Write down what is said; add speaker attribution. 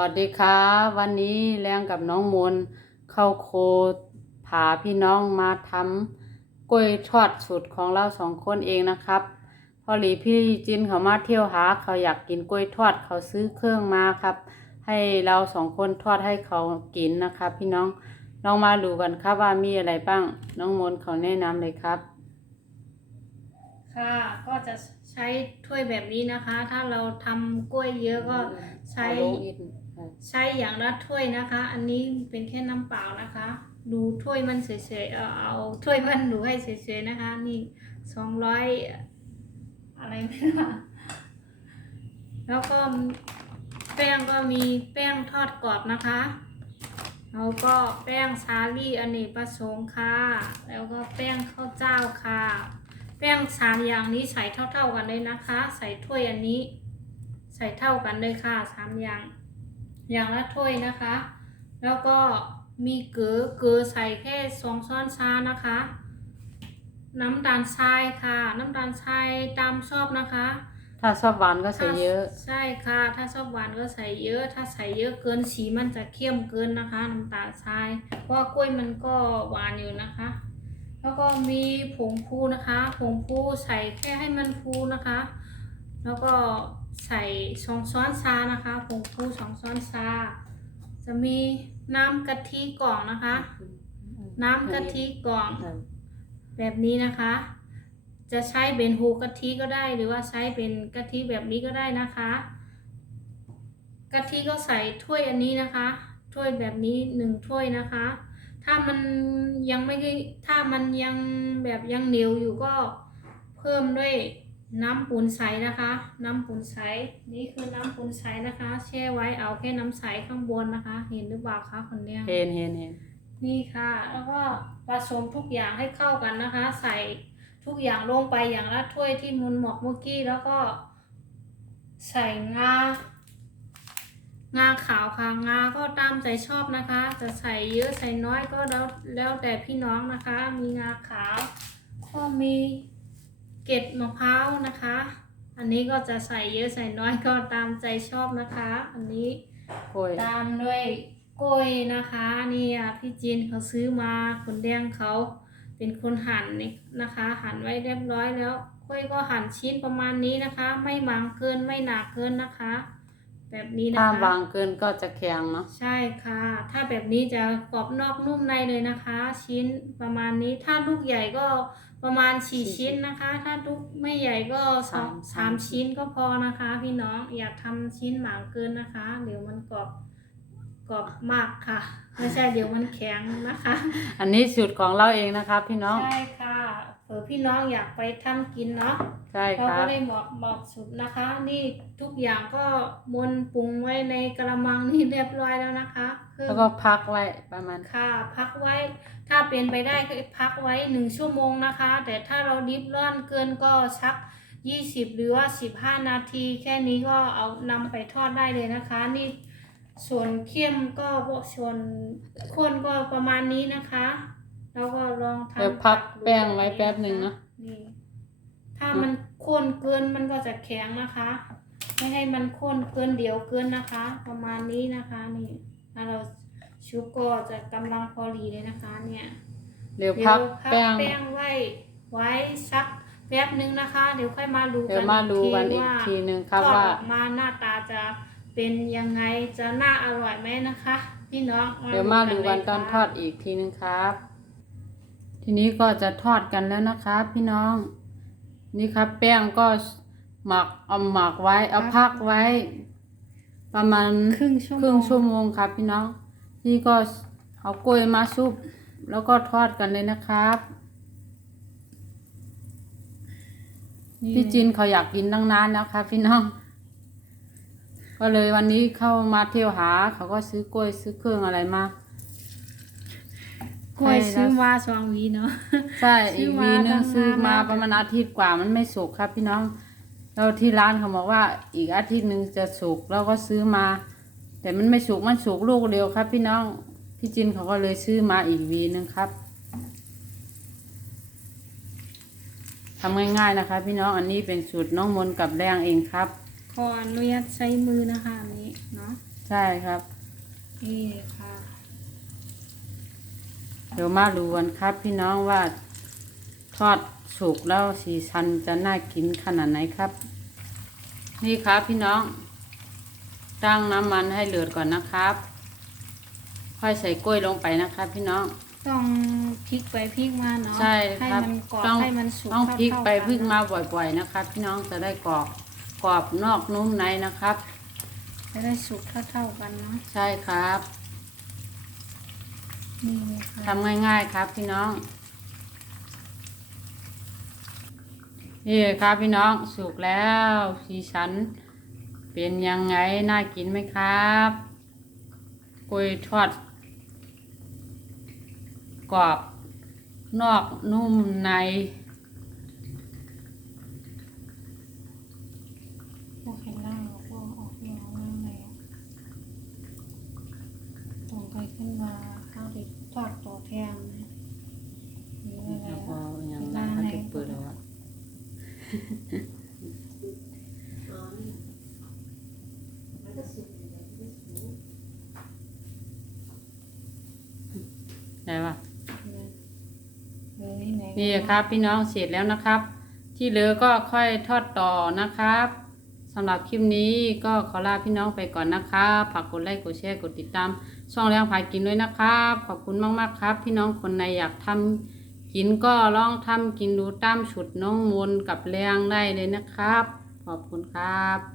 Speaker 1: วัสดีครับวันนี้แรงกับน้องมนต์เข้าโคพาพี่น้องมาทำกล้วยทอดสูตรของเราสองคนเองนะครับ พอหลีพี่จินเขามาเที่ยวหาเขาอยากกินกล้วยทอดเขาซื้อเครื่องมาครับ ให้เราสองคนทอดให้เขากินนะครับ พี่น้องลองมาดูกันครับว่ามีอะไรบ้าง น้องมนต์เขาแนะนำเลยครับ
Speaker 2: ค่ะก็จะใช้ถ้วยแบบนี้นะคะ ถ้าเราทำกล้วยเยอะก็ใช้
Speaker 1: เอาลงอีก
Speaker 2: ใช้อย่างละถ้วยนะคะ อันนี้เป็นแค่น้ำเปล่านะคะ ดูถ้วยมันเฉยๆ เอาเอาถ้วยมันดูให้เฉยๆนะคะ นี่สองร้อยอะไรไม่รู้แล้วก็แป้งก็มีแป้งทอดกรอบนะคะแล้วก็แป้งสาลี่อเนกประสงค์ค่ะ แล้วก็แป้งข้าวเจ้าค่ะ แป้งสามอย่างนี้ใส่เท่าๆกันเลยนะคะ ใส่ถ้วยอันนี้ ใส่เท่ากันเลยค่ะสามอย่าง อย่างละถ้วยนะคะ แล้วก็มีเกลือเกลือใส่แค่สองช้อนชานะคะ น้ำตาลทรายค่ะ น้ำตาลทรายตามชอบนะคะ
Speaker 1: ถ้าชอบหวานก็ใส่เยอะ
Speaker 2: ใช่ค่ะ ถ้าชอบหวานก็ใส่เยอะ ถ้าใส่เยอะเกินสีมันจะเข้มเกินนะคะ น้ำตาลทรายเพราะว่ากล้วยมันก็หวานอยู่นะคะ แล้วก็มีผงฟูนะคะ ผงฟูใส่แค่ให้มันฟูนะคะ แล้วก็ ใส่สองช้อนชานะคะผงฟูสองช้อนชา จะมีน้ำกะทิกล่องนะคะ น้ำกะทิกล่อง แบบนี้นะคะ จะใช้เป็นหูกะทิก็ได้ หรือว่าใช้เป็นกะทิแบบนี้ก็ได้นะคะกะทิก็ใส่ถ้วยอันนี้นะคะ ถ้วยแบบนี้หนึ่งถ้วยนะคะ ถ้ามันยังไม่ถ้ามันยังแบบยังเหนียวอยู่ก็เพิ่มด้วย น้ำปูนใสนะคะ น้ำปูนใสนี่คือน้ำปูนใสนะคะ แช่ไว้เอาแค่น้ำใสข้างบนนะคะ เห็นหรือเปล่าคะคนเนี้ย
Speaker 1: เห็นเห็นเห็น
Speaker 2: นี่ค่ะ แล้วก็ผสมทุกอย่างให้เข้ากันนะคะ ใส่ทุกอย่างลงไปอย่างละถ้วยที่มุนหมอกเมื่อกี้แล้วก็ใส่งางาขาวค่ะงาก็ตามใจชอบนะคะ จะใส่เยอะใส่น้อยก็แล้วแล้วแต่พี่น้องนะคะ มีงาขาวก็มี เกล็ดมะพร้าวนะคะ อันนี้ก็จะใส่เยอะใส่น้อยก็ตามใจชอบนะคะ อันนี้
Speaker 1: กล้วย
Speaker 2: ตามด้วยกล้วยนะคะนี่อะพี่จีนเขาซื้อมาคนแดงเขาเป็นคนหั่นนี่นะคะ หั่นไว้เรียบร้อยแล้วกล้วยก็หั่นชิ้นประมาณนี้นะคะ ไม่บางเกินไม่หนาเกินนะคะ แบบนี้นะ
Speaker 1: ถ้า
Speaker 2: คะ
Speaker 1: บางเกินก็จะแข็งเนาะ
Speaker 2: ใช่ค่ะ ถ้าแบบนี้จะกรอบนอกนุ่มในเลยนะคะ ชิ้นประมาณนี้ถ้าลูกใหญ่ก็ ประมาณสี่ชิ้นนะคะ ถ้าลูกไม่ใหญ่ก็สองสามชิ้นก็พอนะคะ พี่น้องอย่าทำชิ้นหมางเกินนะคะ เดี๋ยวมันกรอบกรอบมากค่ะ ไม่ใช่เดี๋ยวมันแข็งนะคะ
Speaker 1: อันนี้สูตรของเราเองนะครับพี่น้อง
Speaker 2: ใช่ค่ะเผื่อพี่น้องอยากไปทำกินเนาะ
Speaker 1: ใช่
Speaker 2: เรา
Speaker 1: ครั
Speaker 2: ก็
Speaker 1: บ
Speaker 2: ได้บอกบอกสูตรนะคะ นี่ทุกอย่างก็มนปรุงไว้ในกระมังนี่เรียบร้อยแล้วนะคะ คือ
Speaker 1: แล้วก็พักไว้ประมาณ
Speaker 2: ค่ะพักไว้ ถ้าเป็นไปได้ก็พักไว้หนึ่งชั่วโมงนะคะ แต่ถ้าเราดิบร้อนเกินก็ชัก 20 หรือว่า 15 นาที แค่นี้ก็เอานำไปทอดได้เลยนะคะ นี่ส่วนเข้มก็ส่วนข้นก็ประมาณนี้นะคะ แล้วก็ลองทำ
Speaker 1: เดี๋ยวพัก
Speaker 2: ดู
Speaker 1: แป้งไว้แป๊บหนึ่งเนอะ
Speaker 2: นี่ ถ้ามันข้นเกินมันก็จะแข็งนะคะ ไม่ให้มันข้นเกินเดียวเกินนะคะ ประมาณนี้นะคะนี่ถ้าเรา ชุบก็จะกำลังพอดีเลยนะคะเนี่ย
Speaker 1: เดี๋ยว
Speaker 2: เดี๋ย
Speaker 1: พั
Speaker 2: ว
Speaker 1: ก
Speaker 2: พัก
Speaker 1: แป้ง
Speaker 2: แป้งไว้ไว้สักแป๊บนึงนะคะ เดี๋ยวค่อยมาดู
Speaker 1: เดี๋
Speaker 2: กั
Speaker 1: ยวนมาดูกันอีก
Speaker 2: ว่า
Speaker 1: ทีหนึ่งครับ
Speaker 2: ทอด
Speaker 1: ว่า
Speaker 2: ออกมาหน้าตาจะเป็นยังไงจะน่าอร่อยไหมนะคะ พี่น้อง
Speaker 1: เดี๋ยวมาดูกันตอน
Speaker 2: เลย
Speaker 1: ทอดอีกทีหนึงครับ ทีนี้ก็จะทอดกันแล้วนะครับพี่น้อง นี่ครับแป้งก็หมักเอาหมักไว้ เอาพักไว้ ประมาณ
Speaker 2: ครึ่งชั่วโมง
Speaker 1: ครึ่งชั่วโมงครับพี่น้อง นี่ก็เอากล้วยมาซุปแล้วก็ทอดกันเลยนะครับพี่จินเขาอยากกินตั้งนานแล้วครับพี่น้อง ก็เลยวันนี้เข้ามาเที่ยวหา เขาก็ซื้อกล้วยซื้อเครื่องอะไรมา
Speaker 2: กล้วยซื้อมาสองหวีเนาะ
Speaker 1: ใช่
Speaker 2: ซื้
Speaker 1: อี
Speaker 2: อกมา
Speaker 1: วีหนึง
Speaker 2: ตั้ง
Speaker 1: ซื้อมานา
Speaker 2: นแล้ว
Speaker 1: ประมาณอาทิตย์กว่ามันไม่สุกครับพี่น้องแล้วที่ร้านเขาบอกว่าอีกอาทิตย์หนึ่งจะสุกเราก็ซื้อมา แต่มันไม่สุกมันสุกลูกเดียวครับ พี่น้อง พี่จินเขาก็เลยซื้อมาอีกวีหนึงครับทำง่ายๆนะคะ พี่น้องอันนี้เป็นสูตรน้องมนต์กับแรงเองครับ
Speaker 2: ขออนุญาตใช้มือนะคะอันนี้เนาะ
Speaker 1: ใช่ครับ
Speaker 2: นี่ค่ะ
Speaker 1: เดี๋ยวมาดูกันครับ พี่น้องว่าทอดสุกแล้วสีสันจะน่ากินขนาดไหนครับ นี่ครับพี่น้อง ตั้งน้ำมันให้เดือดก่อนนะครับ ค่อยใส่กล้วยลงไปนะครับพี่น้อง
Speaker 2: ต้องพลิกไปพลิกมาเนาะ
Speaker 1: ใช่
Speaker 2: ให้
Speaker 1: ครับ
Speaker 2: มันกรอบ
Speaker 1: ต้อง
Speaker 2: ให้มันสุก
Speaker 1: ต้องพลิก
Speaker 2: เท่าๆ
Speaker 1: ไปพลิก
Speaker 2: น
Speaker 1: มาบ่อยๆนะครับ พี่น้องจะได้กรอบกรอบนอกนุ่มในนะครับ
Speaker 2: จะได้สุกเท่าๆกันเนาะ
Speaker 1: ใช่ครับ
Speaker 2: นี่เลยค่ะ
Speaker 1: ทำง่ายๆครับพี่น้องนี่ครับพี่น้องสุกแล้วสีสัน เป็นยังไง น่ากินไหมครับกลวยทอด กรอบ นอกนุ่มใน
Speaker 2: พวกเห็นล่างพวกออกเหนียวมากเลยตรงไปขึ้นมาข้าวดิบทอดตัวแทนนะนี่เลย
Speaker 1: แล้วก็
Speaker 2: อะ
Speaker 1: ยังไงเขาจะเปิดแล้วอะ ได้ปะ
Speaker 2: เลยไหน
Speaker 1: นี่ครับ พี่น้องเสร็จแล้วนะครับ ที่เหลือก็ค่อยทอดต่อนะครับสำหรับคลิปนี้ก็ขอลาพี่น้องไปก่อนนะครับฝากกดไลค์กดแชร์กดติดตาม ช่องแรงพากินด้วยนะครับ ขอบคุณมากๆครับ พี่น้องคนไหนอยากทำกินก็ลองทำกินดูตามฉุดน้องมนต์กับแรงได้เลยนะครับ ขอบคุณครับ